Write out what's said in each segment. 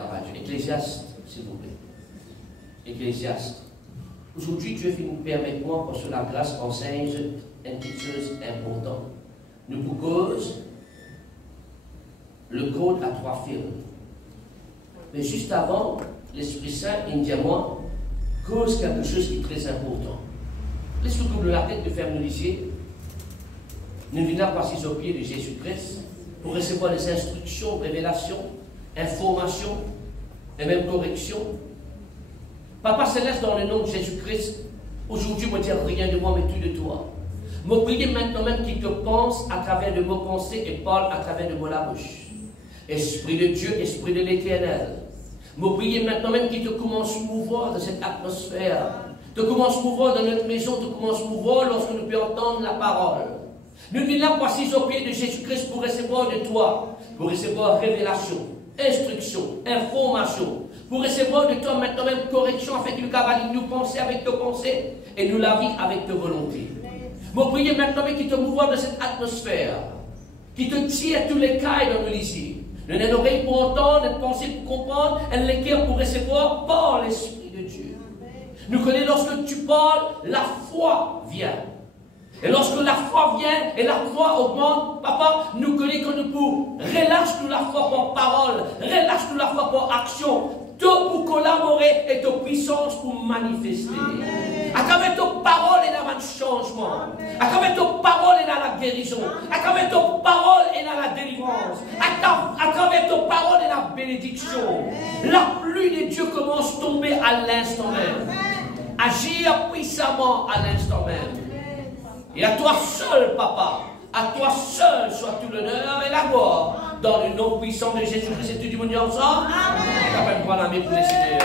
Gloire à Dieu. Ecclésiaste, s'il vous plaît. Ecclésiaste. Aujourd'hui, Dieu permet-moi, parce que la grâce enseigne une petite chose importante. Nous vous cause le code à 3 firmes. Mais juste avant, l'Esprit Saint, il dit à moi, cause quelque chose qui est très important. Laisse-nous couvrir la tête de faire nous lycée. Nous venons passer aux pieds de Jésus-Christ pour recevoir les instructions, révélations, informations et même corrections. Papa Céleste, dans le nom de Jésus-Christ, aujourd'hui, je ne dire rien de moi, mais tout de toi. Je prie maintenant même qu'il te pense à travers de mes pensées et parle à travers de la bouche. Esprit de Dieu, Esprit de l'Éternel. Je prie maintenant même qu'il te commence à mouvoir dans cette atmosphère. Te commence à mouvoir dans notre maison, te commence à mouvoir lorsque nous pouvons entendre la parole. Nous venons là pour assis aux pieds de Jésus-Christ pour recevoir de toi, pour recevoir révélation, instruction, information, pour recevoir de toi maintenant même correction afin que nous cavaliers nous penser avec tes pensées et nous la vie avec tes volontés. Je prie maintenant même qu'il te mouvoir dans cette atmosphère, qui te tire tous les cailles dans nos lisiers. Nous avons une oreille pour entendre, une pensée pour comprendre, un cœur pour recevoir par l'Esprit de Dieu. Nous connaissons lorsque tu parles, la foi vient. Et lorsque la foi vient et la foi augmente, papa, nous connaissons que nous pouvons relâcher la foi par parole, relâche la foi par action, tout pour collaborer et ta puissance pour manifester. À travers ta parole, il y a un changement. À travers ta parole, il y a la guérison. À travers ta parole, il y a la délivrance. À travers ta parole, il y a la bénédiction. La pluie de Dieu commence à tomber à l'instant même. Agir puissamment à l'instant même. Et à toi seul, papa, à toi seul soit tout l'honneur et la gloire. Dans le nom puissant de Jésus-Christ et tout du monde ensemble. Amen. J'appelle pour la main pour les Seigneurs.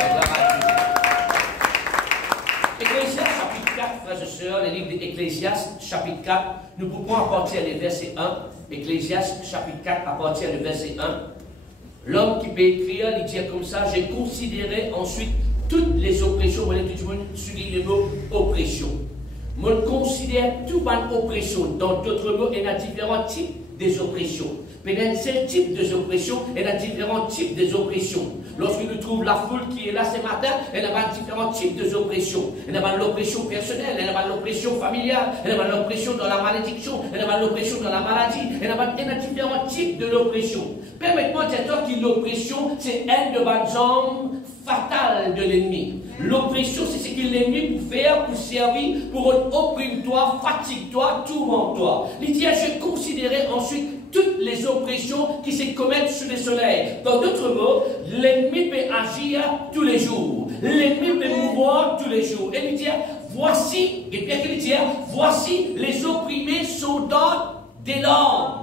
Ecclésiaste chapitre 4, frères et sœurs, le livre d'Ecclésiaste chapitre 4, nous pouvons à partir du verset 1. Ecclésiaste chapitre 4 à partir du verset 1. L'homme qui peut écrire, il dit comme ça, j'ai considéré ensuite toutes les oppressions, voilà, tout le monde souligne le mot oppression. Je considère toute oppression. Dans d'autres mots, il y a différents types des oppressions. Mais il y a un seul type d'oppression, il y a différents types d'oppressions. Lorsque nous trouvons la foule qui est là ce matin, il y a différents types d'oppressions. Il y a l'oppression personnelle, il y a l'oppression familiale, il y a l'oppression dans la malédiction, il y a l'oppression dans la maladie, il y a différents types de l'oppression. Permettez-moi de dire que l'oppression, c'est un de vos armes fatales de l'ennemi. L'oppression, c'est ce que l'ennemi peut faire pour servir, pour opprimer toi, fatigue toi, tourmente toi. Il dit, je considérais ensuite toutes les oppressions qui se commettent sous le soleil. Dans d'autres mots, l'ennemi peut agir tous les jours. L'ennemi peut mouvoir tous les jours. Et il dit, voici, et bien qu'il dit, voici les opprimés sont dans des larmes.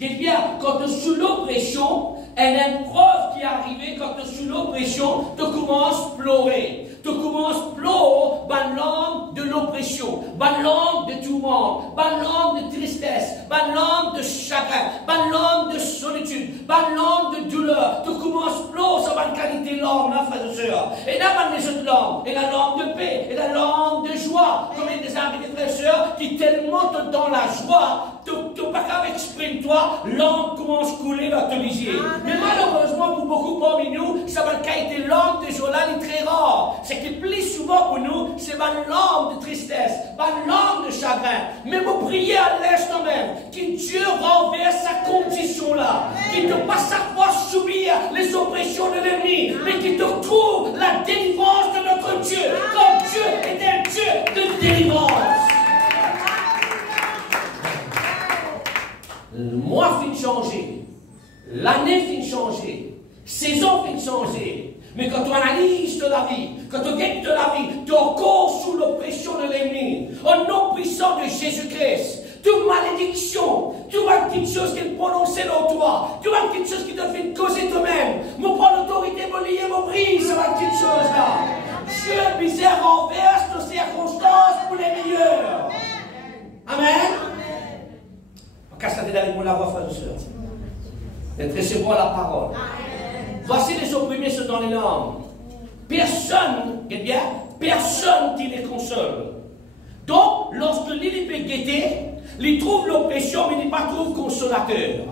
Il dit, quand tu es sous l'oppression, une épreuve qui est arrivée, quand tu es sous l'oppression, tu commences à pleurer. Tu commences à pleurer, ban langue de l'oppression, ban langue de tourment, ban langue de tristesse, ban langue de chagrin, ban langue de solitude, ban langue de douleur. Tu commences à pleurer sur la qualité de langue, là, frères et sœurs. Et là, ban les autres langues, et la langue de paix, et la langue de joie. Comme des amis et frères et sœurs qui tellement dans la joie, tu n'as pas qu'à exprimer toi, langue commence à couler dans ton lisier. Mais malheureusement, pour beaucoup parmi nous, ça va être langue de joie, là, il est très rare. C'est que plus souvent pour nous, c'est ma langue de tristesse, ma langue de chagrin. Mais vous priez à l'instant même que Dieu renverse sa condition là, qu'il ne peut pas savoir subir les oppressions de l'ennemi, mais qu'il te trouve la délivrance de notre Dieu, comme Dieu est un Dieu de délivrance. Le mois finit de changer, l'année finit de changer, saison finit de changer. Mais quand tu analyses de la vie, quand tu gagnes de la vie, tu es encore sous l'oppression de l'ennemi. Au nom puissant de Jésus-Christ, toute malédiction, toute petite chose qu'il prononçait dans toi, toute petite chose qui te fait causer toi-même, mon prend l'autorité, mon lier, mon brise, cette petite chose-là. Dieu, misère, renverse nos circonstances pour les meilleures. Amen. Casse la tête avec mon la voix, frère et sœur. Et recevoir la parole. Voici les opprimés sont dans les larmes. Personne, eh bien, personne qui les console. Donc, lorsque l'île peut guetter, il trouve l'oppression, mais il ne pas trouve consolateur.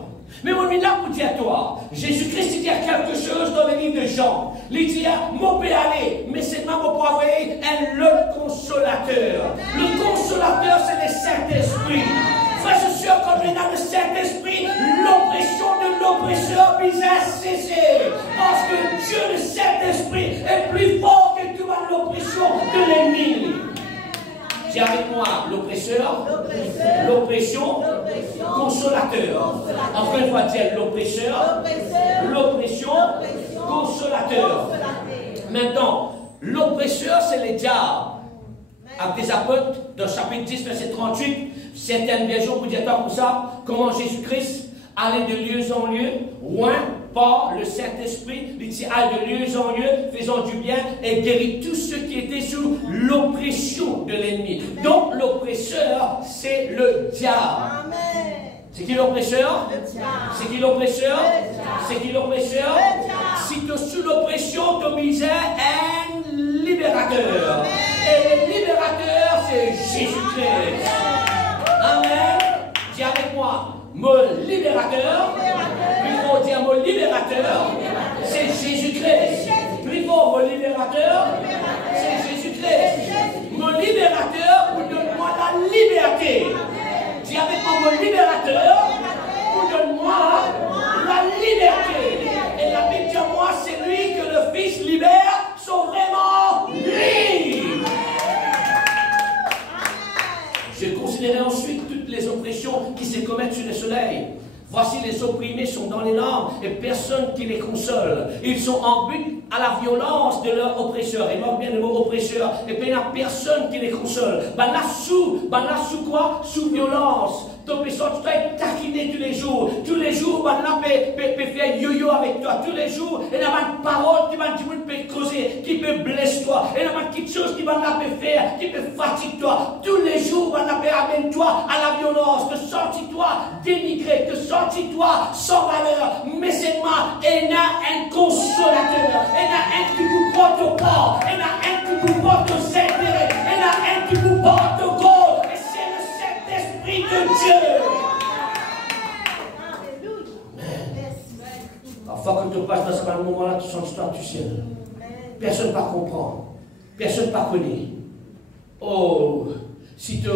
Mais mon là pour dire à toi, Jésus-Christ dit quelque chose dans le livre de Jean. Il dit, mon peut aller, mais c'est moi pour envoyer le consolateur. Le consolateur, c'est le Saint-Esprit. Frères et sœurs, quand on est dans le Saint-Esprit, l'oppression de l'oppresseur vise à cesser. Parce que Dieu, le Saint-Esprit, est plus fort que toute l'oppression de l'ennemi. Dis avec moi, l'oppresseur, l'oppression, consolateur. Encore une fois, dire l'oppresseur, l'oppression, consolateur. Maintenant, l'oppresseur, c'est le diable. Avec des apôtres, dans chapitre 10, verset 38, certaines versions vous dire comme ça, comment Jésus-Christ allait de lieu en lieu, loin par le Saint-Esprit, il dit allait de lieu en lieu, faisant du bien et guérit tous ceux qui étaient sous l'oppression de l'ennemi. Donc l'oppresseur, c'est le diable. C'est qui l'oppresseur? C'est qui l'oppresseur? C'est qui l'oppresseur? Si tu es sous l'oppression, ton misère est un libérateur. Et le libérateur, c'est Jésus-Christ. Amen. Dis avec moi, mon libérateur. Plus fort, dire mon libérateur, c'est Jésus-Christ. Plus fort, mon libérateur, c'est Jésus-Christ. Mon libérateur, vous donne-moi la liberté. Dis avec moi, mon libérateur, vous donne-moi la liberté. Et la Bible dit à moi, c'est lui que le Fils libère, sont vraiment libres. Je considérais ensuite toutes les oppressions qui se commettent sur le soleil. Voici les opprimés sont dans les larmes et personne qui les console. Ils sont en but à la violence de leur oppresseur. Et marque bien le mot oppresseur. Et puis il n'y a personne qui les console. Ben là sous quoi? Sous violence. Ton personne, tu dois être taquiné tous les jours. Tous les jours, ben là peut faire yo-yo avec toi. Tous les jours, il y a une parole qui peut causer, qui peut blesser toi. Il y a quelque chose qui va faire, qui peut fatiguer toi. Tous les jours, ben là peut amener toi à la violence. Te sentir-toi dénigré, te sentir-toi sans valeur. Mais c'est moi, il y a un consolateur. Il y a un qui vous porte au corps. Il y a un qui vous porte aux intérêts. Il y a un qui vous porte au corps. Et c'est le Saint-Esprit de Dieu. Parfois, quand tu passes dans ce moment-là, tu sens l'histoire du ciel. Personne ne va comprendre. Personne ne va connaître. Oh, si tu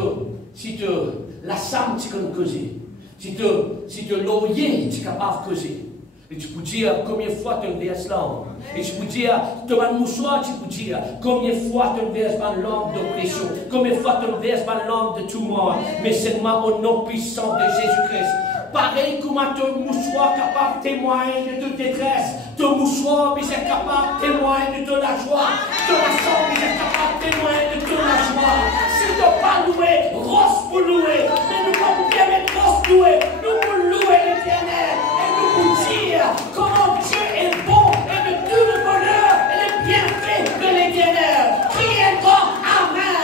la sam, tu peux causer. Si tu l'oyer, tu es capable de causer. Et tu peux dire combien de fois tu verses l'âme. Et tu peux dire, tu as un mouchoir, tu peux dire combien de fois tu verses dans l'âme d'oppression. Combien de fois tu verses dans l'âme de tout le monde. Mais seulement au nom puissant de Jésus-Christ. Pareil comme ton mouchoir capable de témoigner de toute détresse. Ton mouchoir est capable de témoigner de toute la joie. Ton assemblée est capable de témoigner de toute la joie. Si tu n'as pas loué, rose pour louer. Mais nous pouvons bien mettre rose pour louer. Nous pouvons louer l'Éternel. Et nous pouvons dire comment Dieu est bon et de tout le bonheur et le bienfait de l'Éternel. Criez encore Amen.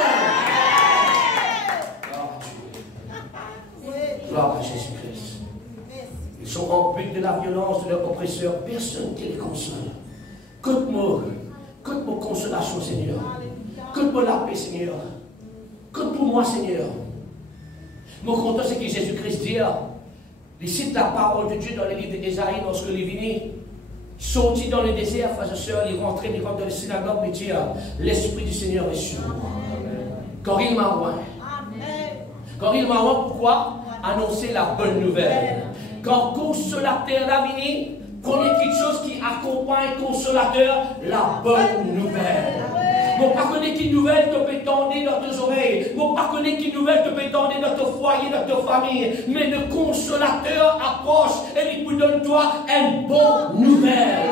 Gloire à Jésus-Christ. Ils sont en but de la violence de leur oppresseur. Personne qui les console. Côte-moi consolation, Seigneur. Côte-moi la paix, Seigneur. Côte pour moi, Seigneur. Mon content, c'est que Jésus-Christ dit, il cite la parole de Dieu dans le livre d'Ésaïe, lorsque il est venu, sorti dans le désert, frères et sœurs, il rentrait dans la synagogue et dit, l'Esprit du Seigneur est sur moi. Quand il m'a oint. Quand il m'a oint, pourquoi? Annoncer la bonne nouvelle. Quand consolateur a venu, prenez quelque chose qui accompagne consolateur, la bonne nouvelle. Mon pas connaître qui nouvelle te peut tendre dans tes oreilles. Mon pas connaître qui nouvelle te peut tendre dans ton foyer, dans ta famille. Mais le consolateur approche et il vous donne toi une bonne nouvelle.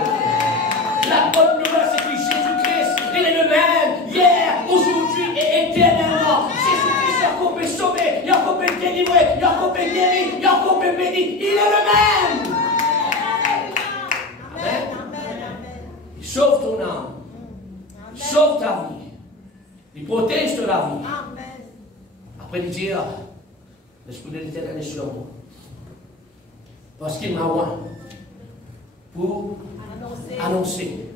La bonne nouvelle, c'est que Jésus-Christ, il est le même hier, aujourd'hui et éternellement. Jésus-Christ, il a qu'on peut sauver, il a qu'on peut délivrer, il a qu'on peut guérir, il a qu'on peut bénir. Il est le même. Amen. Il sauve ton âme. Il sauve ta vie. Il protège de la vie. Amen. Après, il dit, l'Esprit de l'Éternel est sur moi. Parce qu'il m'a oint pour annoncer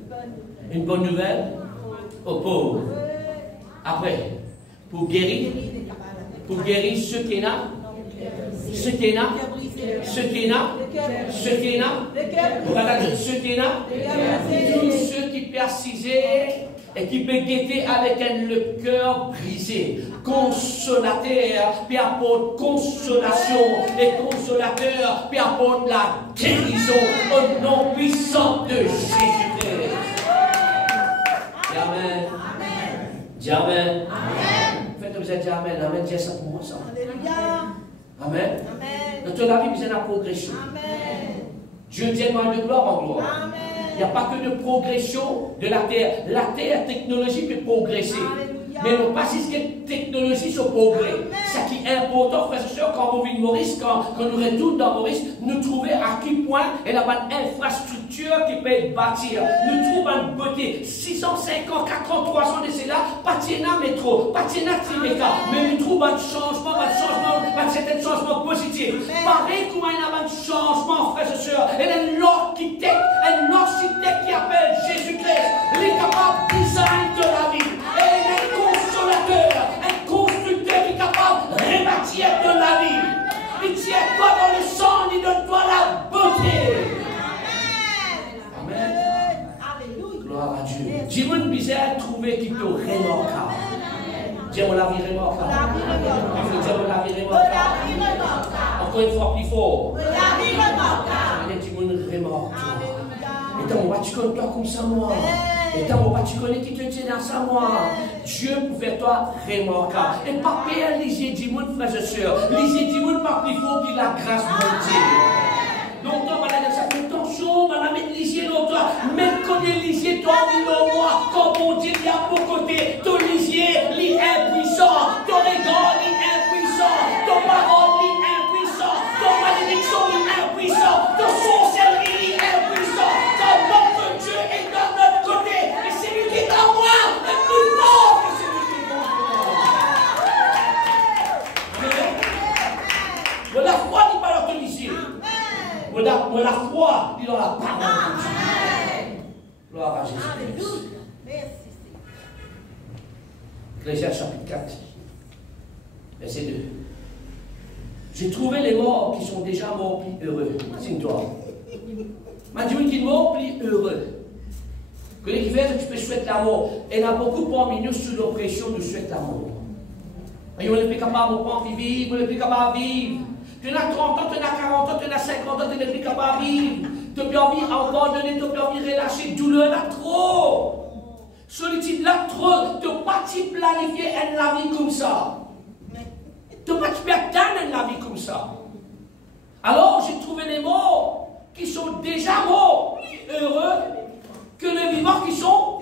une bonne nouvelle aux pauvres. Après, pour guérir ceux qui n'ont, ceux qui n'ont, ceux qui n'ont, ceux qui n'ont, ceux qui n'ont, tous assisé et qui peut guetter avec le cœur brisé. Consolateur, puis apporte consolation. Et consolateur, puis apporte la guérison au nom puissant de Jésus-Christ. Amen. Dis Amen. Faites que vous êtes dit Amen. Amen. Dis ça pour moi, ça. Amen. Dans toute la vie, vous êtes en progression. Dieu dit de gloire en gloire. Amen. Il n'y a pas que de progression de la terre. La terre, technologie peut progresser. Alléluia. Mais non pas si cette technologie se progrès. Ce qui est important, frères et sœurs, quand on vit de Maurice, quand nous retournons dans Maurice, nous trouvons à quel point il y a une infrastructure qui peut être bâtie. Nous trouvons une beauté. 650, 4 ans de cela, pas de métro, pas de Tribeca. Mais nous trouvons un changement, un certain changement positif. Pareil comment il y a un changement, frères et sœurs. Il y a un architecte qui appelle Jésus-Christ. Il est capable de design de la vie. Et il est un consolateur, un constructeur qui est capable de rebâtir de la vie. Il ne tient pas dans le sang, il donne-toi la beauté. Amen. Amen. Gloire à Dieu. Dis-moi une bizarre trouver qui te remarquable. Dis-moi la vie remarquable. Dis-moi la vie remarquable. Encore une fois plus fort. La vie remarquable. Dis-moi une remarquable. Et tant on va tu connais toi comme ça moi. Et tant on va tu connais qui te tient dans ça moi. Dieu pour faire toi remarquable. Et pas perdre les yeux du monde, frères et sœurs. Les yeux du monde pas plus fort que la grâce de Dieu. Longtemps, madame, ça fait attention, madame, les yeux longtemps. Même quand les yeux tombent dans moi, quand mon Dieu est à mon côté, ton lisier, il est impuissant. Ton regard, il est impuissant. Ton parole, il est impuissant. Ton malédiction, il est impuissant. Ton sorcellerie, il est impuissant. Car notre Dieu est dans notre côté. Et celui qui est en moi est plus fort que celui qui est en moi. Voilà, foi n'est pas dans ton lisier. Voilà, la foi est dans la parole de Dieu. Gloire à Jésus. Ecclésiaste chapitre 4, verset 2. J'ai trouvé les morts qui sont déjà morts plus heureux. Imagine-toi. M'a dit qui est mort plus heureux. Que les divers, tu peux souhaiter la mort. Et il y a beaucoup parmi nous sous l'oppression de souhaiter la mort. Et on n'est plus capable de vivre, on n'est plus capable de vivre. Tu as 30 ans, tu as 40 ans, tu as 50 ans, tu n'es plus capable de vivre. Tu as plus envie d'abandonner, tu as plus envie de relâcher. Douleur là trop. Solitude là trop. Tu n'as pas planifié la vie comme ça. Tu n'as pas attendre la vie comme ça. Alors j'ai trouvé les morts qui sont déjà morts, plus heureux que les vivants qui sont.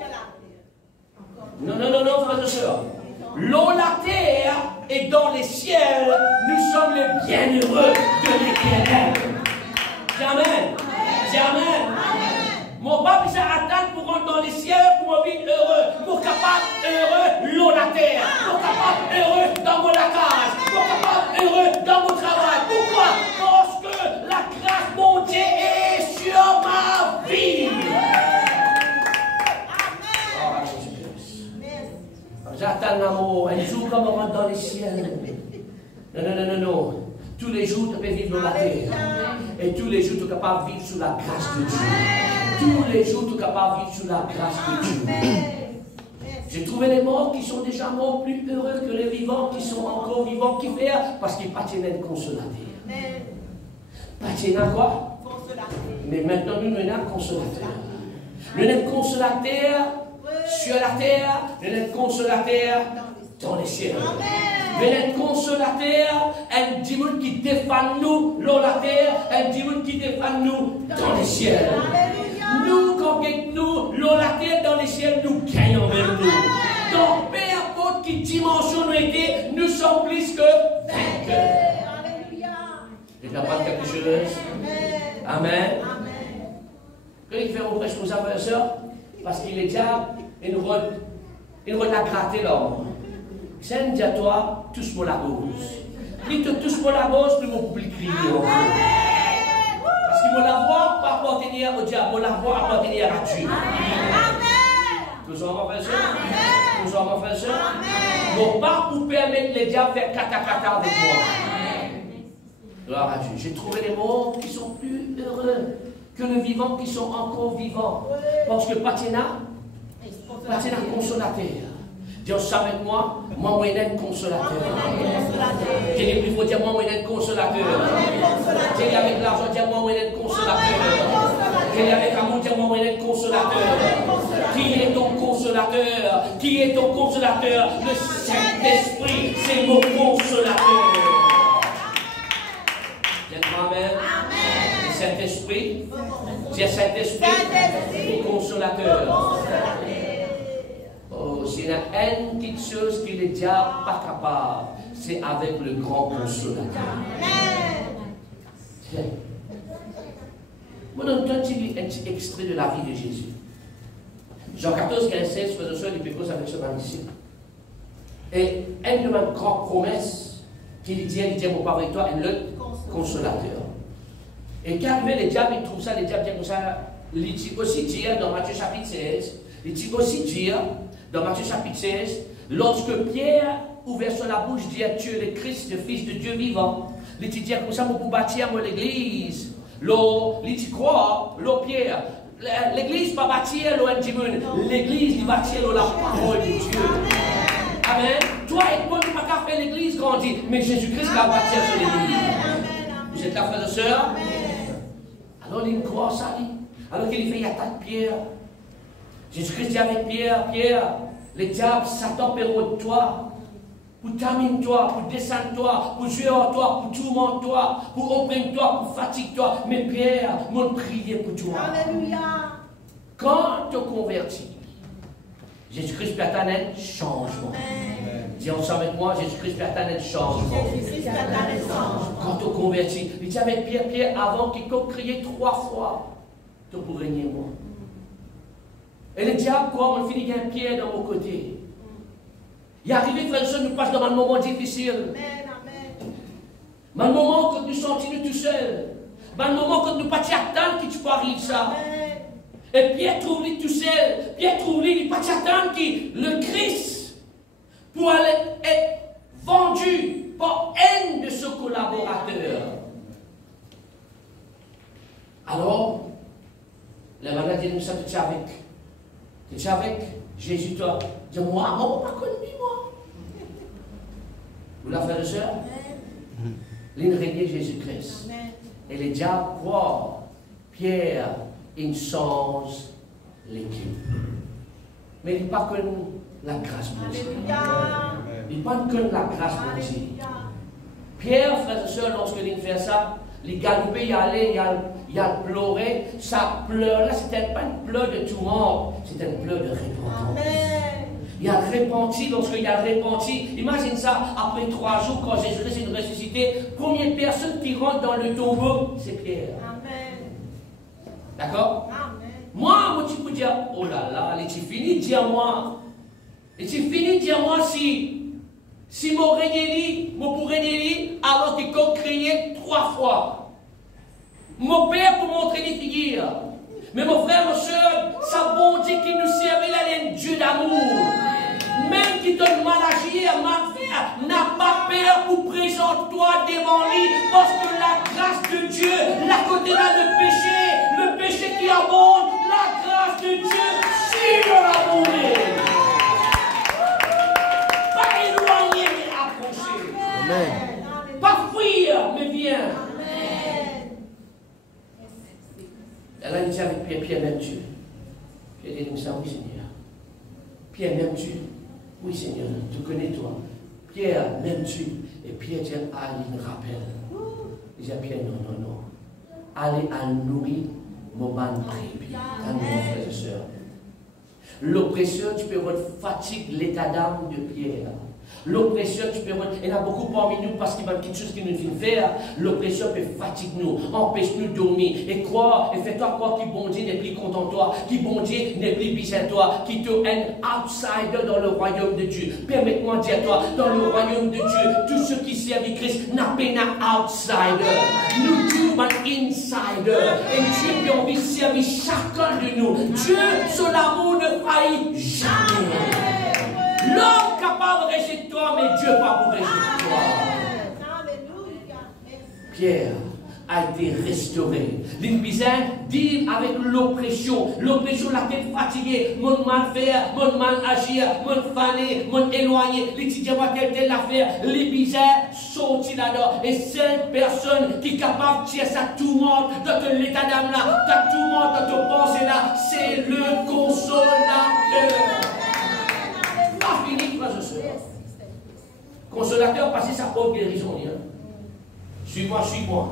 Non, frères et sœurs. L'eau, la terre et dans les ciels, nous sommes les bienheureux de l'Éternel. Amen. Amen. Mon papa s'est atteint pour rentrer dans les ciels, pour vivre heureux, pour capable heureux, l'eau, la terre, pour capable heureux dans mon case, pour capable heureux dans mon travail. Pourquoi? Parce que la grâce, mon Dieu, est sur ma vie. J'attends l'amour, un jour comme on rentre dans les ciels. Non. Tous les jours, tu peux vivre dans la terre. Et tous les jours, tu es capable de vivre sous la grâce de Dieu. Tous les jours, tu es capable de vivre sous la grâce de Dieu. J'ai trouvé les morts qui sont déjà morts plus heureux que les vivants qui sont encore vivants. Qui faire? Parce qu'ils patinent le consolateur. Patinent quoi? Mais maintenant, nous sommes un consolateur. Nous sommes consolateur sur la terre, nous sommes consolateur dans les ciels. Nous sommes consolateur, un dimanche qui défend nous dans la terre, un dimanche qui défend nous dans les ciels. Nous, quand nous, dans la terre, dans les ciels, nous gagnons même nous. Donc, peu importe quelle dimension nous était, nous sommes plus que vainqueurs. Tu n'as pas quelque chose? Amen. Quand il fait mon prêche comme ça, frère et sœur, parce qu'il est diable, il nous a gratté l'homme. C'est un à toi, touche-moi la gauche. Plus tu touches moi la gauche, plus mon public crie. Parce que mon la voix pas appartenir au diable, mon la voix appartenir à Dieu. Nous sommes frères et sœurs. Nous sommes frères et sœurs. Non pas pour permettre les diables de faire kata avec moi. Gloire à Dieu. J'ai trouvé les morts qui sont plus heureux que les vivants qui sont encore vivants. Parce que Patina, C'est un consolateur. Dis ça avec moi, moi, je suis un consolateur. J'ai dit, il faut dire, moi, je suis un consolateur. J'ai dit avec l'argent, dis moi, je suis un consolateur. J'ai dit avec amour, dis moi, je suis un consolateur. Qui est ton consolateur? Qui est ton consolateur? Le Saint-Esprit, c'est mon consolateur. Dites-moi amen. Le Saint-Esprit, c'est Saint-Esprit, mon consolateur. Oh, s'il y a une petite chose qui le diable n'est pas capable, c'est avec le grand consolateur. Moi, je donne un petit extrait de la vie de Jésus. Jean 14, 15, 16, frères et sœurs, il peut cause avec ce man ici. Et une de mes grandes promesses qu'il dit, mon père avec toi, est le consolateur. Et quand arrivé le diable, il trouve ça, le diable dit comme ça, il dit aussi dire dans Matthieu chapitre 16, il dit aussi dire dans Matthieu chapitre 16, lorsque Pierre ouvert sur la bouche, dit tu es le Christ, le Fils de Dieu vivant, il dit comme ça, pour bâtir l'église. Il dit quoi? Pierre. L'église pas bâtir l'église il bâtir la parole de Dieu. Amen. Toi et moi, nous ne pouvons pas faire l'église grandir, mais Jésus-Christ va bâtir sur l'église. Vous êtes là, frères et sœurs? Alors il croit ça, alors qu'il fait attaque Pierre. Jésus-Christ dit avec Pierre, Pierre, le diable, Satan pérode toi. Pour terminer toi, pour descendre toi, pour jouer en toi, pour tourmenter toi, pour opprimer toi, pour fatiguer toi. Mais Pierre, mon prier pour toi. Alléluia. Quand tu convertis, Jésus-Christ peut atteindre un changement. Dis ensemble avec moi, Jésus-Christ peut atteindre un changement. Quand tu convertis, il dit avec Pierre, Pierre, avant qu'il t'ait crié 3 fois, tu peux régner moi. Et le diable, quoi, on finit un pied dans mon côté. Il est arrivé, frère et sœur, nous passe dans un moment difficile. Dans un moment que nous sentons tout seuls. Dans un moment que nous ne pas attendre que tu peux arriver ça. Et Pierre trouve-lui tout seul. Pierre trouve-lui, il ne pas attendre que le Christ pour aller être vendu par un de ses collaborateurs. Alors, la maladie nous dit, tu es avec. Tu es avec Jésus, toi. Dis-moi, on n'a pas connu moi. Vous la frère et sœur? Il régné Jésus-Christ. Et les diables croient. Pierre, il change l'équipe. Mais il n'est pas que la grâce de Dieu. Il n'est pas que la grâce de Dieu. Pierre, frère et sœur, lorsqu'il fait ça, il galopait, il allait, il a pleuré. Ça pleur là, c'était pas une pleure de tout le monde, c'était une pleure de repentance. Il a repenti, lorsqu'il a repenti, imagine ça, après 3 jours, quand Jésus-Christ est ressuscité, première personne qui rentre dans le tombeau, c'est Pierre. Amen. D'accord? Moi, tu peux dire, oh là là, tu finis de dire moi. Et tu finis de dire moi si mon régné mon régné alors qu'il a crié 3 fois. Mon père pour montrer les figures. Mais mon frère, mon soeur, ça bon Dieu qui nous servait là, un Dieu d'amour. Même qui donne mal agir, mal faire, n'a pas peur pour présenter toi devant lui. Parce que la grâce de Dieu, la côté là le péché qui abonde, la grâce de Dieu sur l'abondé. Pas éloigner, mais approcher. Amen. Pas fuir, mais viens. Elle a dit avec Pierre, Pierre, m'aimes-tu? Pierre dit comme ça, oui Seigneur. Pierre, m'aimes-tu? Oui Seigneur, tu connais toi. Pierre, m'aimes-tu? Et Pierre dit, ah, il me rappelle. Il dit à Pierre, non. Allez à nourrir mon ban brebis. Amen, frères et sœurs. L'oppresseur, tu peux voir fatigue l'état d'âme de Pierre. L'oppresseur, tu peux voir, il y en a beaucoup parmi nous parce qu'il y a quelque chose qui nous fait faire. L'oppresseur peut fatiguer nous, empêche nous de dormir. Et croire, et fais-toi croire que bon Dieu n'est plus content de toi, que bon Dieu n'est plus bizarre de toi, qu'il te un outsider dans le royaume de Dieu. Permets-moi de dire à toi, dans le royaume de Dieu, tous ceux qui servent Christ n'a pas un outsider. Nous sommes un insider. Et Dieu a envie de servir chacun de nous. Dieu, son amour ne faillit jamais. L'homme capable de rejeter toi, mais Dieu pas pour rejeter toi. Pierre, a été restauré. L'Inbizin dit avec l'oppression, la tête fatiguée, mon mal faire, mon mal agir, mon faner, mon éloigné, les petits diamants telle l'affaire, l'Inbizin sorti là-dedans. Et cette personne qui est capable de tirer ça tout le monde, dans l'état d'âme là, dans tout le monde, dans ton pensée là, c'est le consolateur. Pas fini, frères et sœurs. Consolateur, parce que sa propre guérison. Suis-moi, suis-moi.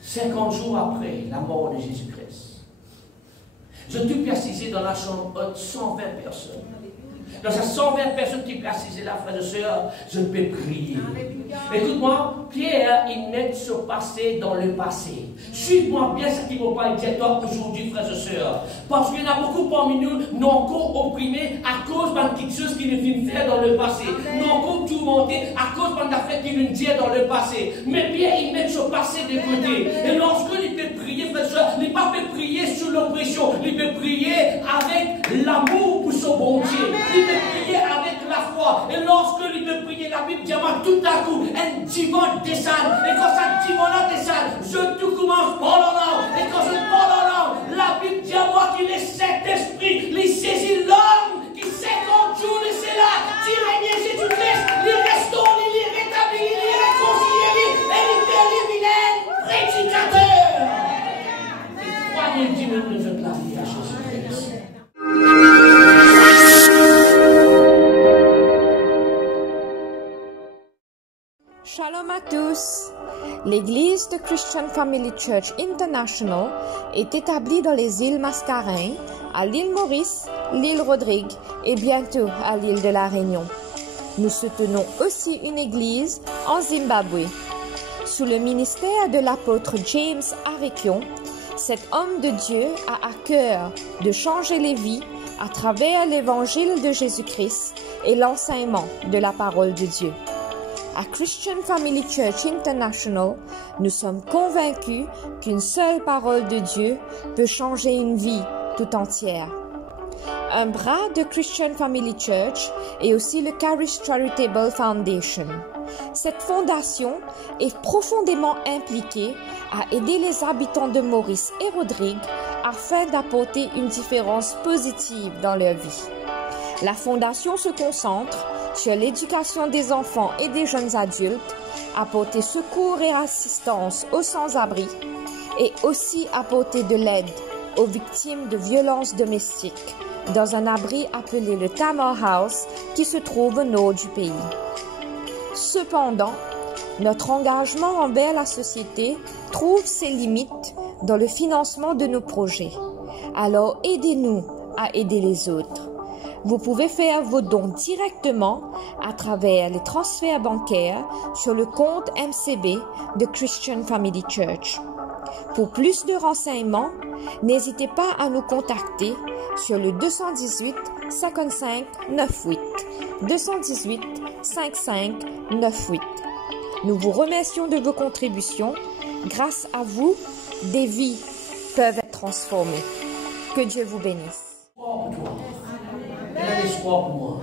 50 jours après la mort de Jésus-Christ, je suis placé dans la chambre haute 120 personnes. Dans ces 120 personnes qui sont placées là, frères et sœurs, je peux prier. Écoute-moi, Pierre, il n'est se passer dans le passé. Suis-moi bien ce qui me parle directement aujourd'hui, frères et sœurs. Parce qu'il y en a beaucoup parmi nous, non encore opprimés à cause de quelque chose qu'ils ne viennent faire dans le passé. Non encore tourmentés à cause de l'affaire qu'ils nous disent dans le passé. Mais Pierre, il met ce passé de côté. Et lorsque il peut prier, frères et sœurs, il ne peut pas prier sous l'oppression. Il peut prier avec l'amour pour son bon Dieu. Il peut prier avec la foi. Et lorsque il peut prier, la Bible dit tout à coup, un divan descend. Et quand ça divan-là descend, je tout commence par la langue. Et quand je parle en langue, la Bible dit à moi qu'il est cet esprit, il saisit l'homme qui 50 jours de cela, dit régner Jésus-Christ, il restaure, il rétablit, il réconcilie, et il fait l'éminent prédicateur. Et croyez, dit même de la vie à Jésus-Christ. Shalom à tous. L'église de Christian Family Church International est établie dans les îles Mascareignes, à l'île Maurice, l'île Rodrigue et bientôt à l'île de la Réunion. Nous soutenons aussi une église en Zimbabwe. Sous le ministère de l'apôtre James Arikion, cet homme de Dieu a à cœur de changer les vies à travers l'évangile de Jésus-Christ et l'enseignement de la parole de Dieu. À Christian Family Church International, nous sommes convaincus qu'une seule parole de Dieu peut changer une vie tout entière. Un bras de Christian Family Church est aussi le Caris Charitable Foundation. Cette fondation est profondément impliquée à aider les habitants de Maurice et Rodrigue afin d'apporter une différence positive dans leur vie. La fondation se concentre sur l'éducation des enfants et des jeunes adultes, apporter secours et assistance aux sans-abri et aussi apporter de l'aide aux victimes de violences domestiques dans un abri appelé le Tamar House qui se trouve au nord du pays. Cependant, notre engagement envers la société trouve ses limites dans le financement de nos projets. Alors aidez-nous à aider les autres. Vous pouvez faire vos dons directement à travers les transferts bancaires sur le compte MCB de Christian Family Church. Pour plus de renseignements, n'hésitez pas à nous contacter sur le 218 55 98 218 55 98. Nous vous remercions de vos contributions. Grâce à vous, des vies peuvent être transformées. Que Dieu vous bénisse. Il a l'espoir pour moi.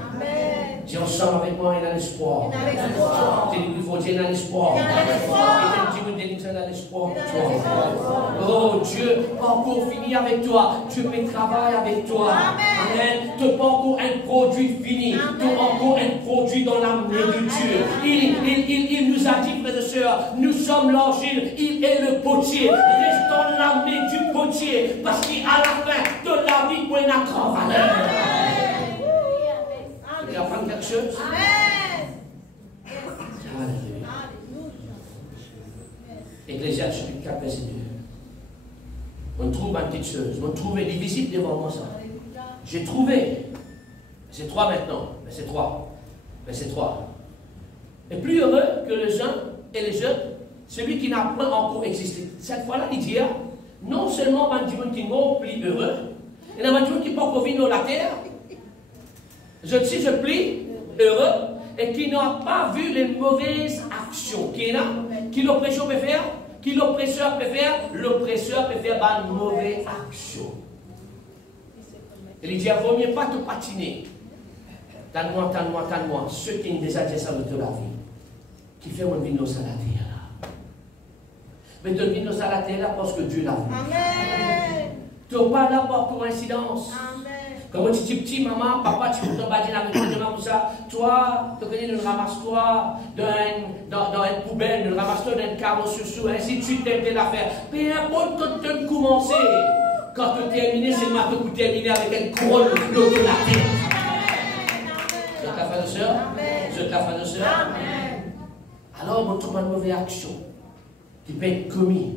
Dis ensemble avec moi, il a l'espoir. Il faut dire, il a l'espoir. Il a l'espoir pour toi. Oh Dieu, pas encore fini avec toi. Dieu peut travailler avec toi. Amen. Tu n'as pas encore un produit fini. Tu as encore un produit dans l'âme de Dieu. Il nous a dit, frères et sœurs, nous sommes l'argile, il est le potier. Reste dans l'âme du potier. Parce qu'à la fin de la vie, il y a grand valeur. Il apprend quelque chose. Amen. Alléluia. Ecclésiaste chapitre 4, verset 2. On trouve une petite chose. On trouve difficile devant moi ça. J'ai trouvé. Verset 3 maintenant. Verset 3. Verset 3. Et plus heureux que les uns et les jeunes, celui qui n'a pas encore existé. Cette fois-là, il dit, non seulement un dimanche qui est plus heureux, il y a un dimanche qui n'est pas encore venu dans la terre. Je suis je plie, heureux, et qui n'a pas vu les mauvaises actions. Qui est là? Qui l'oppression peut faire? Qui l'oppresseur peut faire? L'oppresseur peut faire une mauvaise action. Il dit, il ne vaut mieux pas te patiner. Tanne-moi, tanne-moi, tanne-moi. Ceux qui ont déjà dit ça de la vie. Qui fait mon vie dans la terre. Mais tu vis dans la terre parce que Dieu l'a vu. Amen. Tu n'es pas là par coïncidence. Amen. Comme tu dis petit, maman, papa, tu peux t'emballer la maison de maman, ça. Toi, tu connais, nous ramasse-toi dans une poubelle, nous ramasse-toi dans un carreau sur ainsi de suite, telle affaire. Peu importe quand tu as commencé, quand tu as terminé, c'est maintenant que tu termines avec une couronne de la terre. Je te la fais de soeur. Je te la fais de soeur. Alors, on trouve une mauvaise action qui peut être commise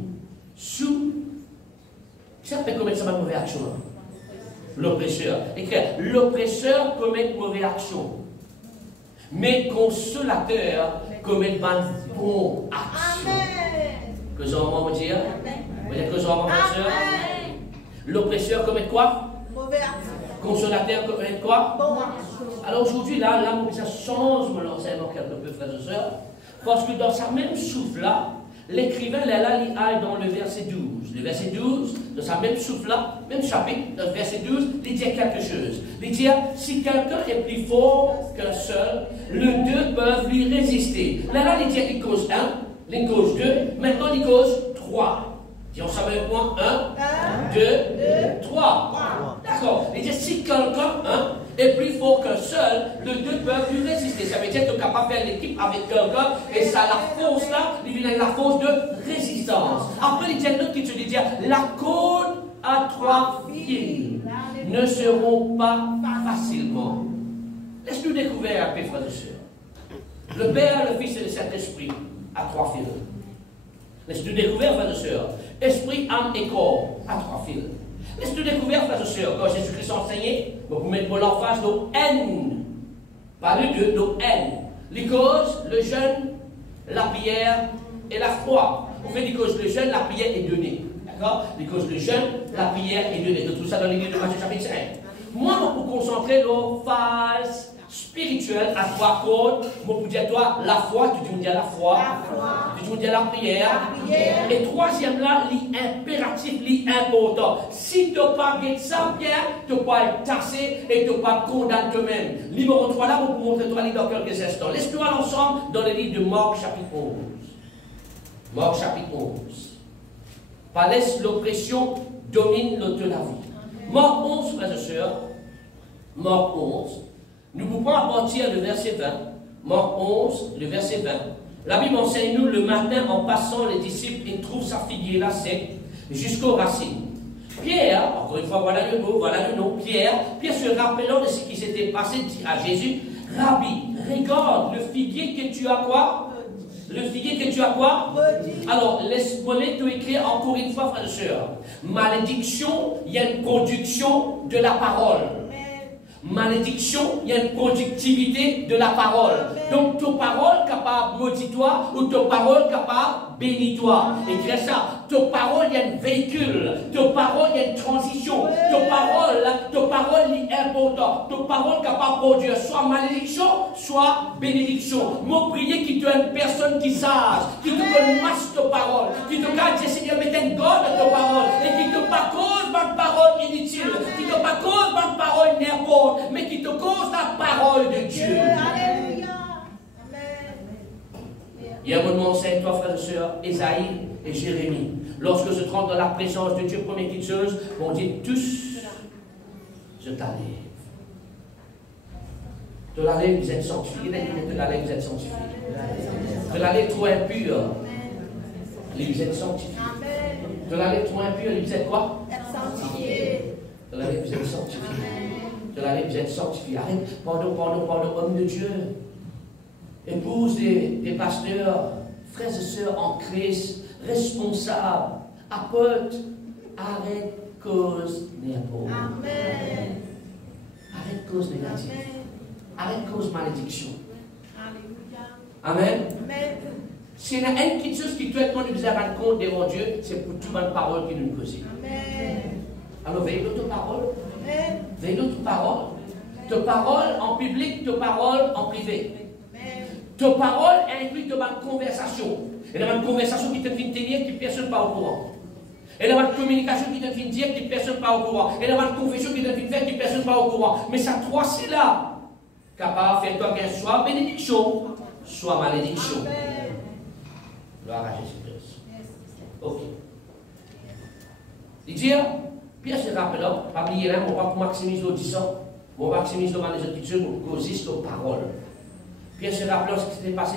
sous. Ça peut commettre une mauvaise action. L'oppresseur. Écrit, l'oppresseur commet une mauvaise action. Mais le consolateur commet une bonne action. Que j'en vais dire? Vous voyez que j'en vais dire? L'oppresseur commet quoi? Mauvaise action. Consolateur commet quoi? Bonne action. Alors aujourd'hui, là, ça change mon enseignement quelque peu, frères et sœurs. Parce que dans sa même souffle-là, l'écrivain, là, il a dans le verset 12. Le verset 12, dans sa même souffle-là, même chapitre, dans le verset 12, il dit quelque chose. Il dit, si quelqu'un est plus fort qu'un seul, les deux peuvent lui résister. Là, il dit qu'il cause 1, il cause 2, maintenant il cause 3. Disons ça avec moi, 1, 2, 3. D'accord. Il dit, si quelqu'un, est plus fort qu'un seul, les deux peuvent lui résister. Ça veut dire que tu es capable de faire l'équipe avec quelqu'un, et ça, la force là, il vient la force de résistance. Après, il y a un autre qui te dit, la corde à 3 fils ne seront pas facilement. Laisse-nous découvrir un peu, frères et sœurs. Le Père, le Fils et le Saint-Esprit à 3 fils. Laisse-nous découvrir, frères et sœurs. Esprit, âme et corps à 3 fils. Laisse-nous découvrir, frères et sœurs, quand Jésus-Christ enseignait, vous mettez l'emphase de haine. Pas le Dieu, de haine. Les causes, le jeûne, la prière et la foi. On fait les causes, le jeûne, la prière est donnée. D'accord? Les causes, le jeûne, la prière est donnée. De tout ça dans l'église de Matthieu chapitre 5. Moi, je vais vous concentrer sur la phase spirituelle à 3 cordes. Je vais vous dire, toi, la foi, tu dis, la foi. Tu dis, la prière. Et troisième là, l'impératif, l'important. Si tu n'as pas gagné ça, Pierre, tu n'as pas être tassé et tu n'as pas condamné toi-même. Numéro 3 là, vous montrer toi dans quelques instants. Laisse-nous aller ensemble dans le livre de Marc chapitre 11. Marc chapitre 11. Pas laisse l'oppression domine l'autre la vie. Marc 11, frères et sœurs. Marc 11. Nous pouvons à partir du verset 20. Marc 11, le verset 20. La Bible enseigne-nous le matin en passant, les disciples, ils trouvent sa figuier là sec jusqu'aux racines. Pierre, encore une fois, voilà le mot, voilà le nom, Pierre se rappelant de ce qui s'était passé, dit à Jésus, Rabbi, regarde le figuier que tu as quoi? Le figuier que tu as quoi? Alors, laisse-moi tout écrire encore une fois, frères et sœurs. Malédiction, il y a une production de la parole. Malédiction, il y a une productivité de la parole. Donc, ta parole capable maudis-toi ou ta parole capable bénis-toi. Écris ça. Ta parole, il y a un véhicule. Ta parole, il y a une transition. Ta parole est importante. Ta parole capable de produire soit malédiction, soit bénédiction. Mon prier qui te une personne qui sage, qui te donne masse ta parole, qui te garde, Seigneur, mette un God de ta parole, et qui te pas cause ma parole inutile, qui te pas cause ma parole n'importe, mais qui te cause la parole de Dieu. Alléluia. Il y a un moment, c'est toi, frères et sœurs, Ésaïe et Jérémie. Lorsque se trompe dans la présence de Dieu, première petite chose, on dit tous, je t'enlève. De la lèvre, vous êtes sanctifiés. De la lèvre, vous êtes sanctifiés. De la lèvre trop impure, vous êtes sanctifiés. De la lèvre trop impure, vous êtes quoi? De la lèvre, vous êtes sanctifiés. De la lèvre, vous êtes sanctifiés. Arrête, pardon, homme de Dieu. Épouse des pasteurs, frères et sœurs en Christ, responsables, apôtres, arrête cause n'importe. Amen. Arrête cause négative. Arrête cause malédiction. Alléluia. Amen. Amen. S'il y a une petite chose qui doit être nous rendre compte devant Dieu, c'est pour toute bonne parole qui nous cause. Amen. Alors veille notre parole. Amen. Veille notre parole. Ta parole en public, ta parole en privé. Ta parole inclut ta bonne conversation. Et la bonne conversation qui te fait tenir, qui personne pas au courant. Et la bonne communication qui te fait dire, qui personne pas au courant. Et la bonne confession qui te fait faire, qui personne pas au courant. Mais ça trois c'est là. Capable de faire toi qu'elle soit bénédiction, soit malédiction. Gloire à Jésus-Christ. Ok. Il dit, Pierre se rappelle, pas oublier là, on va maximiser l'audition, on maximiser les écritures, on causer nos paroles. Pierre se rappelle ce qui s'était passé,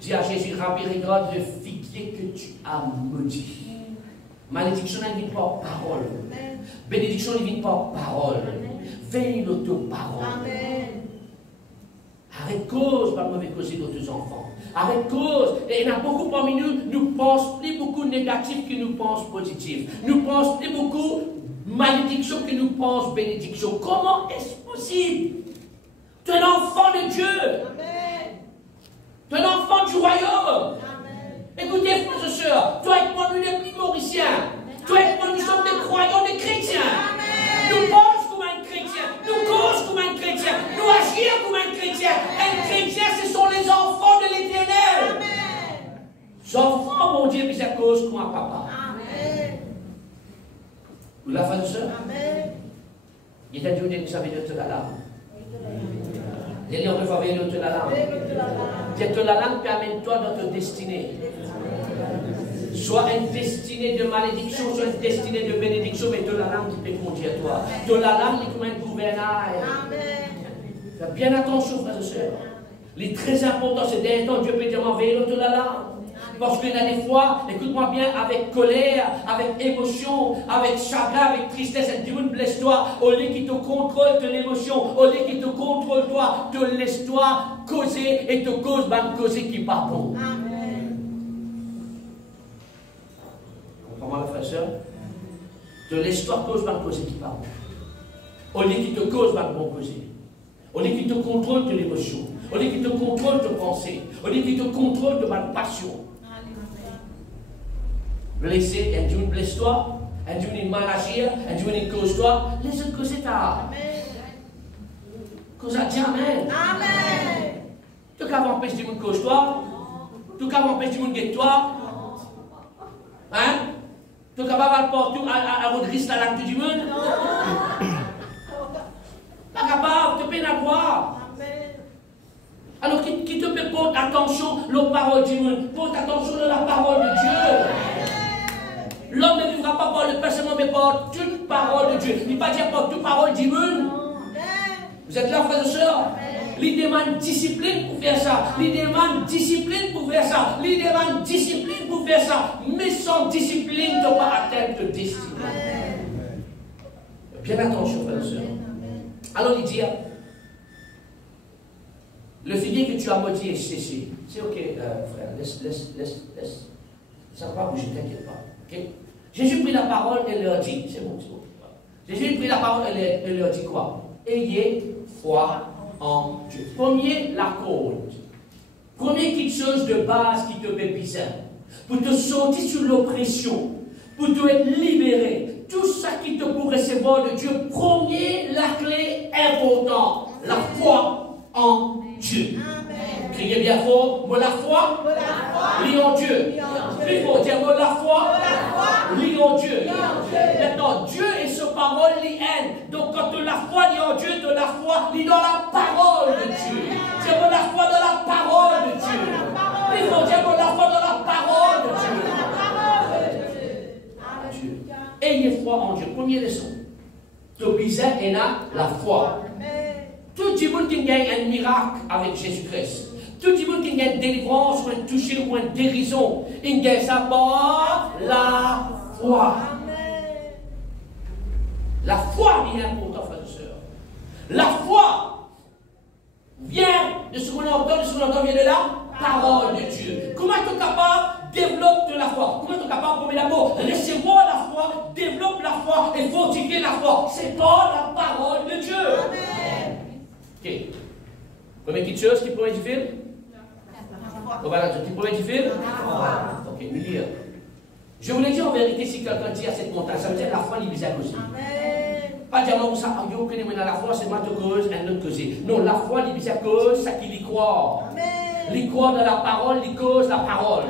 dit à Jésus, Rabbi, regarde le figuier que tu as maudit. Malédiction ne vient pas par parole. Bénédiction ne vient pas par parole. Veille notre parole. Arrête cause, pas mauvais causer d'autres enfants. Arrête cause. Et il y en a beaucoup parmi nous, nous pensons plus beaucoup négatif que nous pensons positif. Nous pensons plus beaucoup malédiction que nous pensons bénédiction. Comment est-ce possible? Tu es un enfant de Dieu. Tu es un enfant du royaume. Écoutez, frères et sœurs, toi et moi, nous sommes plus mauriciens. Toi et moi, nous sommes des croyants, des chrétiens. Nous pensons comme un chrétien. Nous causons comme un chrétien. Nous agissons comme un chrétien. Un chrétien, ce sont les enfants de l'Éternel. Les enfants, mon Dieu, mais ça cause comme un papa. Vous la frères et sœurs? Il est Dieu que vous savez de la larme. D'ailleurs, il faut veiller de la larme. Que la langue permette-toi dans ta destinée. Soit une destinée de malédiction, soit une destinée de bénédiction, mais de la langue qui peut conduire toi. De la langue qui est comme un gouvernail. Fais bien attention, frères et sœurs. Il est très important, c'est dernier temps, Dieu peut dire veiller de la langue. Parce qu'il y a des fois, écoute-moi bien, avec colère, avec émotion, avec chagrin, avec tristesse, et Dieu blesse-toi, au lieu qu'il te contrôle de l'émotion, au lieu qu'il te contrôle toi, te laisse-toi causer et te cause même causer qui n'est pas bon. Amen. Comment le frère sœur? Te laisse-toi cause même causer qui n'est pas bon. Au lieu qu'il te cause même bon causer. Au lieu qu'il te contrôle de l'émotion. Au lieu qu'il te contrôle de pensée. Au lieu qu'il te contrôle de ma passion. Blessé, et Dieu blesse-toi, et Dieu mal agir, et Dieu cause-toi, les autres causes t'as. Cause à Dieu, amen. Amen. Tu qu'à empêcher du monde cause-toi, tu qu'à empêcher du monde guette-toi, hein? Tu qu'à pas partout à votre risque à l'acte du monde. Pas capable, tu peux la voir. Alors, qui te peut porter attention aux paroles du monde, porte attention à la parole de Dieu. L'homme ne vivra pas par le personnel, mais par toute parole de Dieu. Il ne va pas dire par toute parole du monde. Vous êtes là, frères et sœurs? Il demande discipline pour faire ça. Il demande discipline pour faire ça. Il demande discipline pour faire ça. Mais sans discipline, tu ne vas pas atteindre de destinée. Bien attention, frères et sœurs. Alors, il dit, le figuier que tu as maudit est cessé. C'est ok, frère, laisse. Ça ne va pas bouger, t'inquiète pas. Okay? Jésus prit la parole et leur dit, c'est bon. Jésus prit la parole et leur dit quoi? Ayez foi en Dieu. Premier, la cause. Premier quelque chose de base qui te fait bizarre. Pour te sortir sur l'oppression. Pour te être libéré. Tout ça qui te pour recevoir de Dieu. Premier, la clé importante. La foi en Dieu. Criez bien fort, moi la foi, lis en Dieu. Plus fort, dire moi la foi, lis en Dieu. Maintenant, Dieu et sa parole lit haine. Donc quand tu la foi lis en Dieu, tu la foi lis dans la parole de Dieu. Dire moi la foi dans la parole de Dieu. Plus fort, dire moi la foi dans la parole de Dieu. Ayez foi en Dieu. Première leçon. T'obéissez et là, la foi. Tout le monde qui gagne un miracle avec Jésus-Christ. Tout le monde qui gagne une délivrance ou un toucher ou une guérison. Il gagne ça par la foi. La foi est importante, frères et sœurs. La foi vient de ce qu'on entend, vient de la parole de Dieu. Comment es-tu capable de développer la foi? Comment es-tu capable de prendre l'amour? Recevoir la foi, développer la foi et fortifier la foi. C'est par la parole de Dieu. Amen. Ok. Première petite chose qui pourrait differ? Qui pourrait differ? Ok, nous lire. Je vous l'ai dit en vérité, si quelqu'un dit à cette montagne, ça veut dire la foi est bizarre aussi. Pas dire non, ça, vous connaissez la foi, c'est ma cause, un autre cause. Non, la foi est bizarre cause, ça qui y croit. Il croit dans la parole, il cause la parole.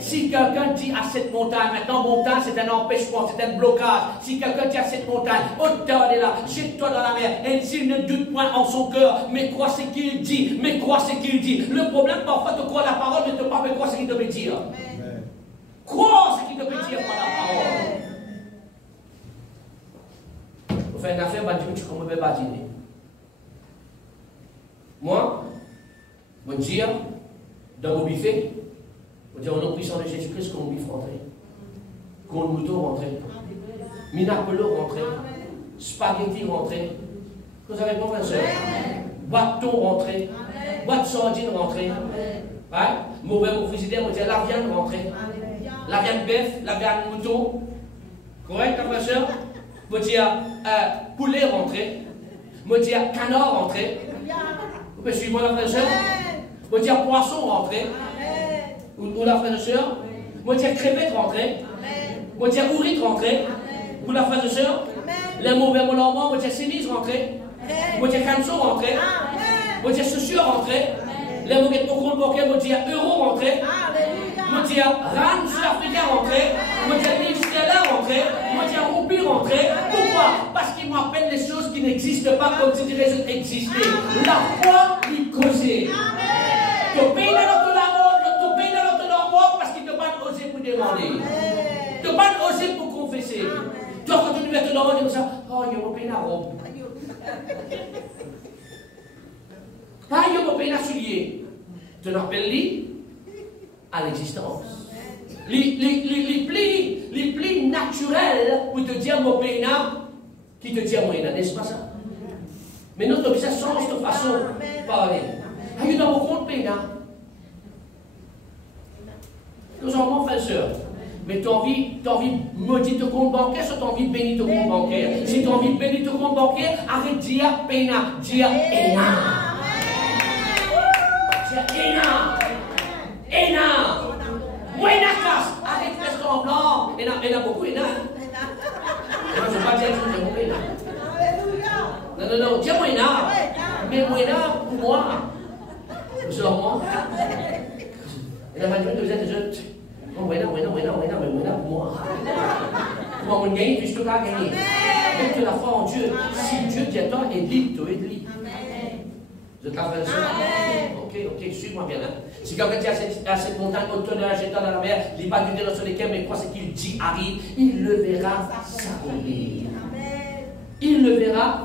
Si quelqu'un dit à cette montagne, maintenant montagne c'est un empêchement, c'est un blocage. Si quelqu'un dit à cette montagne, ôte-toi de là, jette-toi dans la mer, et s'il ne doute point en son cœur, mais crois ce qu'il dit, mais crois ce qu'il dit. Le problème parfois, tu crois la parole, mais tu ne peux pas croire ce qu'il te veut dire. Crois ce qu'il qui te peut dire par la parole. Vous faites une affaire, tu ne peux pas dîner. Moi, je vais dire, dans mon buffet, je vais dire au nom puissant de Jésus-Christ, qu'on bif rentrer, qu'on mouton rentrer, minapolo rentrer, spaghetti rentrer. Vous avez compris, frère? Boîte de thon rentrer, boîte de sardines rentrer. Mon frigidaire, on va dire la viande rentrer. La viande bœuf, la viande mouton. Correct, frère, soeur? On va dire poulet rentrer. On va dire canard rentrer. Vous pouvez suivre la frère, soeur? On va dire poisson rentrer. Ou la frère, soeur? On va dire crevette rentrer. On va dire ourite rentrer. Ou la frère, soeur? Les mauvais mots on va dire sémise rentrer. On va dire canso rentrer. On va dire chaussures rentrer. Les mots de mon bancaire, on va dire euro rentrer. On va dire rand sud-africain rentrer. On va dire livre sterling rentrer. On va dire roupie rentrer. Pourquoi? Parce qu'ils m'appellent des choses qui n'existent pas comme si des choses existaient. La foi lui causait. Tu payes dans ton amour parce qu'il ne t'a pas osé pour demander. Tu n'as pas osé pour confesser. Toi, quand tu vas te demander comme ça, oh, il y a mon pays à robe. Ah, il y a mon pays à soulier. Tu n'appelles lui à l'existence. Les plis naturels pour te dire mon pays qui te dit à moi, n'est-ce pas ça? Mais notre vie, ça change de façon de parler. Ah, il y a dans mon compte pays. Nous avons frères et sœurs. Mais tu as envie de maudire ton compte bancaire, soit tu as envie de bénir ton compte bancaire. Si tu as envie de bénir ton compte bancaire, arrête de dire pena, dire ena. Dire ena. Moena casse. Arrête de faire semblant. Ena beaucoup, ena. Moi, je ne vais pas dire que je dis ena. Non, dis moena. Mais moena pour moi. Vous savez moi? Et la majorité de vous êtes jeunes. Oh, voilà, pour moi. Pour mon gagner, tu peux pas gagner. Avec la foi en Dieu. Si Dieu dit à toi, aide-lui, tu aides-lui. Vous êtes là, frère et sœur? Ok, suis-moi bien. Si quelqu'un dit à cette montagne, autour de la jetant dans la mer, il va du dans son équerre, mais quoi, c'est qu'il dit arrive, il le verra s'accomplir. Il le verra.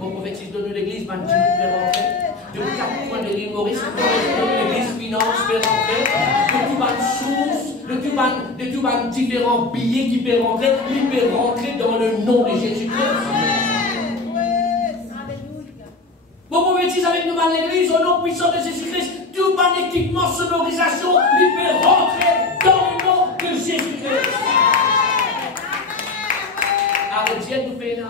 Mon prophétise donne l'église, man, tu peux rentrer. De 4 points de l'île Maurice, l'église finance peut rentrer, de tout bas source, de tout bas différents billets qui peuvent rentrer, il peut rentrer dans le nom de Jésus-Christ. Vous pouvez dire avec nous dans l'église, au nom puissant de Jésus-Christ, tout bas équipement, sonorisation, il peut rentrer dans le nom de Jésus-Christ. Arrêtez de nous payer.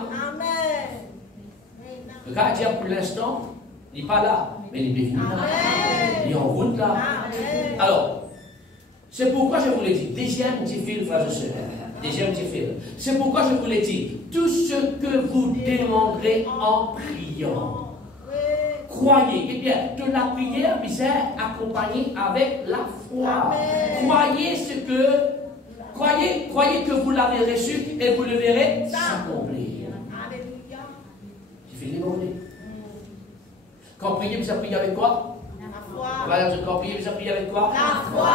Regardez pour l'instant. Il n'est pas là, mais il est venu là. Il est en route là. Alors, c'est pourquoi je vous l'ai dit. Deuxième fil, frères et sœurs. Deuxième fil. C'est pourquoi je vous l'ai dit. Tout ce que vous demanderez en priant, croyez. Eh bien, de la prière, c'est accompagné avec la foi. Croyez que vous l'avez reçu et vous le verrez s'accomplir. J'ai fait demander. Quand prier, vous avez prié avec quoi? La foi. Voilà, quand prier, vous avez prié avec quoi? La foi.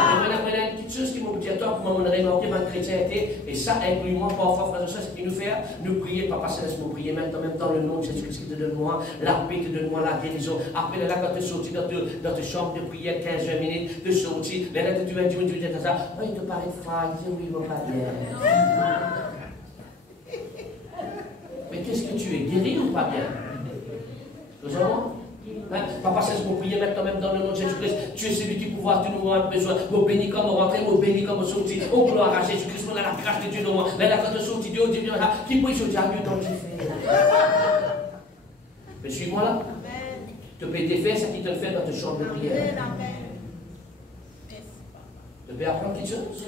Et une petite chose qui m'a dit à toi, pour me remarquer ma chrétienté, et ça inclut moi, parfois, frères et sœurs, ce qu'il nous fait, nous prier, Papa Céleste, nous prier maintenant, même dans le nom de Jésus-Christ qui te donne moi, la paix, te donne moi la guérison. Après, là, quand tu sortis dans ta chambre de prière, 15-20 minutes, de sortir, là, tu vas dire, tu dis ça, oh, il te paraît froid, il dit, oui, il va pas bien. Mais qu'est-ce que tu es, guéri ou pas bien? Vous avez Papa Céleste, vous priez maintenant même dans le nom de Jésus-Christ. Tu es celui qui pourvoit tout nous avons besoin. Vous bénis comme vous rentrez, vous bénis comme vous sortez. Oh, gloire à Jésus-Christ, on a la grâce de Dieu dans moi. Là, quand tu sortis, Dieu, qui prie sur Dieu, dans Dieu fait. Mais suis-moi là. Tu peux te faire ce qu'il te fait dans ta chambre de prière. Tu peux apprendre quelque chose.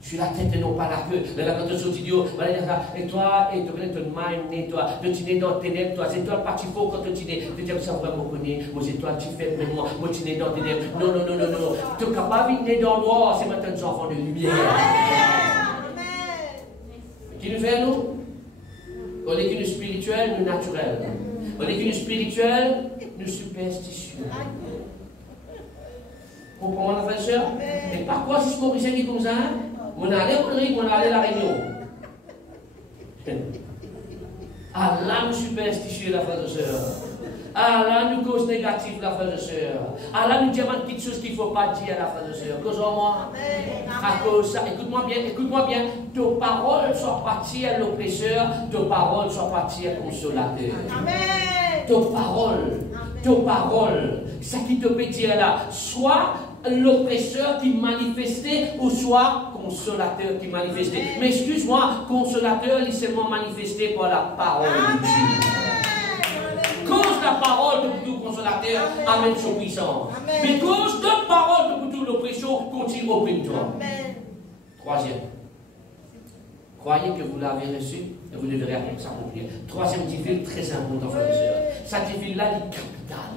Je suis la tête et non pas la queue. Là, quand tu sortis, Dieu, et toi, et tu connais ton mind, toi, tu es dans tes lèvres, toi, c'est toi le parti faux quand tu es. Tu dis, ça vraiment connaît, aux étoiles, tu fais, mais moi, tu es dans tes lèvres. Non. Tu es capable de dans le noir, c'est maintenant des enfants de lumière. Qui nous fait, nous? On est qu'une spirituelle, nous naturelle. On est qu'une spirituelle, nous superstitieux. Comprenez la frère et sœur? Et par quoi si je Mauricien qui comme ça, on allait au Rive, on allait à la Réunion. Ah là, nous superstitieux, la frère et sœur. Ah là, nous cause négative, la frère et sœur. Ah là, nous disons quelque chose qu'il ne faut pas dire à la frère et sœur. Cause en moi. À cause ça, écoute-moi bien. Tes paroles soient parties à l'oppresseur, tes paroles soient parties à consolateur. Amen. Tes paroles, ça qui te peut dire là, soit l'oppresseur qui manifestait ou soit consolateur qui manifestait. Mais excuse-moi, consolateur, il est seulement manifesté par la parole de Dieu. Cause la parole de tout consolateur amène son puissance. Mais cause de parole de toute l'oppression continue au prix de toi. Troisième. Croyez que vous l'avez reçu et vous devrez s'accomplir. Troisième diffil très important, frères et sœurs. Cette diffil-là, il est capital.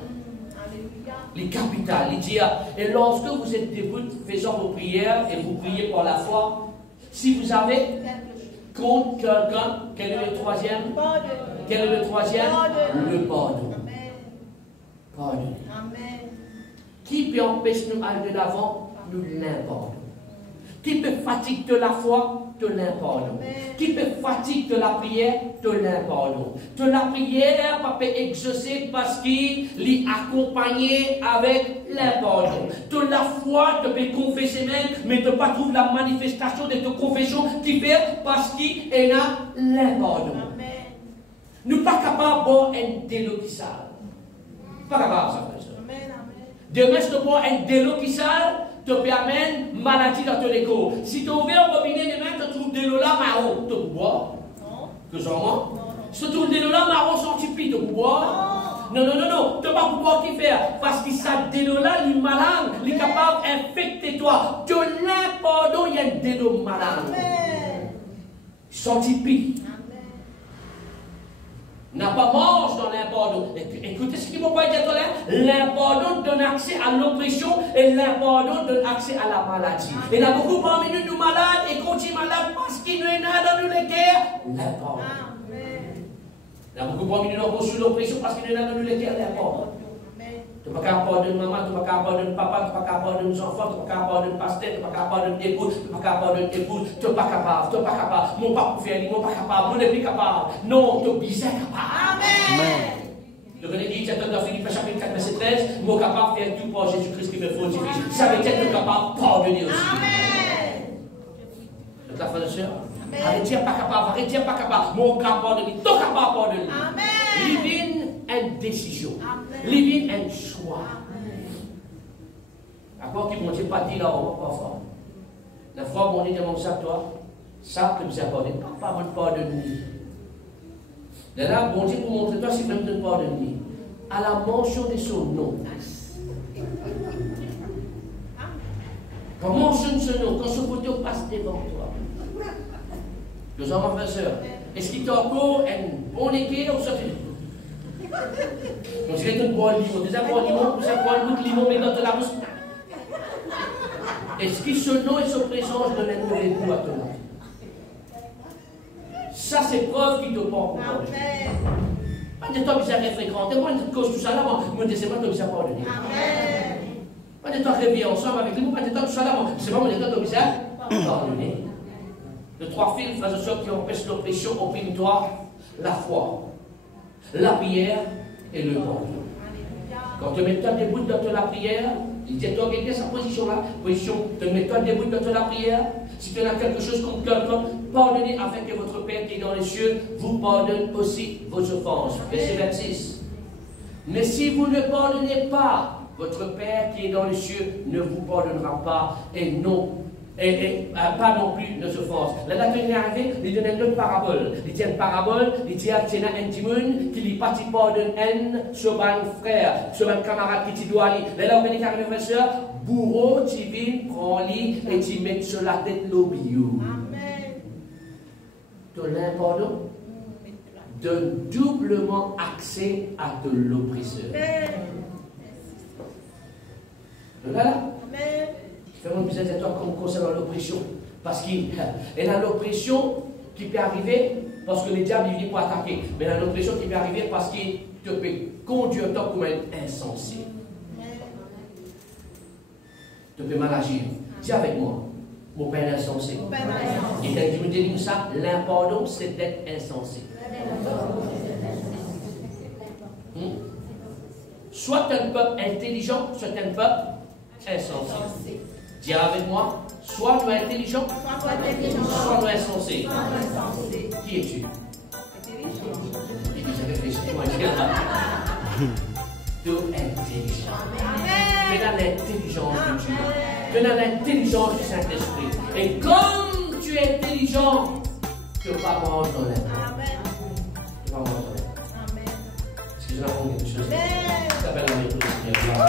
Les capitales, il dit, et lorsque vous êtes debout faisant vos prières et vous priez par la foi, si vous avez contre quelqu'un, quel est le troisième? Quel est le troisième? Le pardon. Pardon. Qui peut empêcher nous d'aller de l'avant? Nous l'impardons. Qui peut fatiguer de la foi? Te l'impardons. Qui peut fatiguer de la prière? Te l'impardons. De la prière, pas peut exaucer parce qu'il est accompagné avec l'impardon. De la foi, te peut confesser même, mais ne pas trouver la manifestation de ta confession qui fait parce qu'il est là l'impardon. Nous ne sommes pas capables de boire un délo qui sale. Pas capable ça, frère. Demain, si tu bois un délo qui sale, te permet maladie dans ton écho. Si tu ouvres au robinet demain, tu trouves de l'eau là marron, tu peux boire. Que j'en vois. Si tu trouves de l'eau là marron sans tipi, tu peux boire. Non, tu ne peux pas pouvoir qui faire. Parce que ça de l'eau là, il est malade, il est capable d'infecter toi. De l'impardon, il y a de l'eau malade. Sans tipi. N'a pas mange dans l'impardon. Écoutez ce qui m'a pas été là. L'impardon donne accès à l'oppression et l'impardon donne accès à la maladie. Et il y a beaucoup parmi nous malades et continuent malades parce qu'il n'y a pas dans nous les guerres. L'impardon. Il y a beaucoup parmi nous qui ont reçu l'oppression parce qu'il n'y a pas dans nous les guerres. L'impardon. Tu ne peux pas pardonner maman, tu ne peux pas pardonner papa, tu ne peux pas pardonner nos enfants, tu ne peux pas pardonner pasteur, tu ne peux pas pardonner épouse, tu ne peux pas pardonner épouse, tu n'es pas capable, mon papa peut faire, mon pas capable, mon n'est plus capable. Non, tu es bien capable. Amen. Le René dit, dans Philippe chapitre 4, verset 13, mon capable de faire tout pour Jésus-Christ qui me fortifie. Ça veut dire que tu es capable de pardonner aussi. Amen. Donc la frère et sœur, arrête de dire pas capable, arrête de dire pas capable, mon capable pardonner, tu es capable de pardonner. Amen. Living une décision. Living un choix. D'accord, qui ne pas dit là, on va pas faire. La fois, on dit demande ça à toi, ça que nous a pardonné, pas votre pardonner. Là, bon Dieu pour montrer toi si vous ne pardonner. À la mention de son nom. Quand mentionne ce nom, quand ce photo passe devant toi. Nous avons ma frère, est-ce qu'il t'a encore un bon équilibre ou ça? On dirait que tu bois le limon, tu bois le limon, mais dans la bouche. Est-ce que ce nom et sa présence donnent un mauvais goût à ton âme? Ça, c'est preuve qu'il te porte. Pas de temps bizarre et fréquenté, moi, je cause tout ça là, moi, je ne sais pas de bizarre pardonner. Pas de temps réveiller ensemble avec lui, pas de temps tout ça là, c'est pas mon état de bizarre pardonner. Les trois fils, frères et sœurs, qui empêchent l'oppression, opprime-toi, la foi, la prière et le pardon. Quand tu mets-toi debout dans la prière, il dit toi, regarde sa position là, position, te mets-toi debout dans la prière. Si tu as quelque chose contre quelqu'un, pardonnez afin que votre Père qui est dans les cieux vous pardonne aussi vos offenses. Verset 26. Mais si vous ne pardonnez pas, votre Père qui est dans les cieux ne vous pardonnera pas et non. Et pas non plus nos offenses. Là, il est arrivé, il donne une autre parabole. Il dit une parabole, il dit à un timoun qui lui partit pardonne un sur un frère, sur un camarade qui doit aller. Là, on est arrivé, frère, soeur, bourreau, tu viens, prends-lui et tu mets sur la tête l'obio. Amen. Tu l'as pardon? Donne doublement accès à de l'oppresseur. Voilà. Amen. Fais-moi bizarre de toi comme concernant l'oppression. Parce qu'il y a l'oppression qui peut arriver parce que le diable vient pour attaquer. Mais il y a l'oppression qui peut arriver parce qu'il te peut conduire toi comme un insensé. Tu peux mal agir. Dis avec moi, mon père insensé. Et quand tu me dis ça, l'important c'est d'être insensé. Soit un peuple intelligent, soit un peuple insensé. Dis avec moi, soit nous intelligents, soit nous insensés. Qui es-tu? Réfléchis-moi. Tu es intelligent. Tu es dans l'intelligence de Dieu. Tu es dans l'intelligence du Saint-Esprit. Et comme tu es intelligent, tu ne vas pas mordre dans l'air. Tu vas mordre dans l'air. Est-ce que je raconte quelque chose? Ça s'appelle la méthode du Seigneur.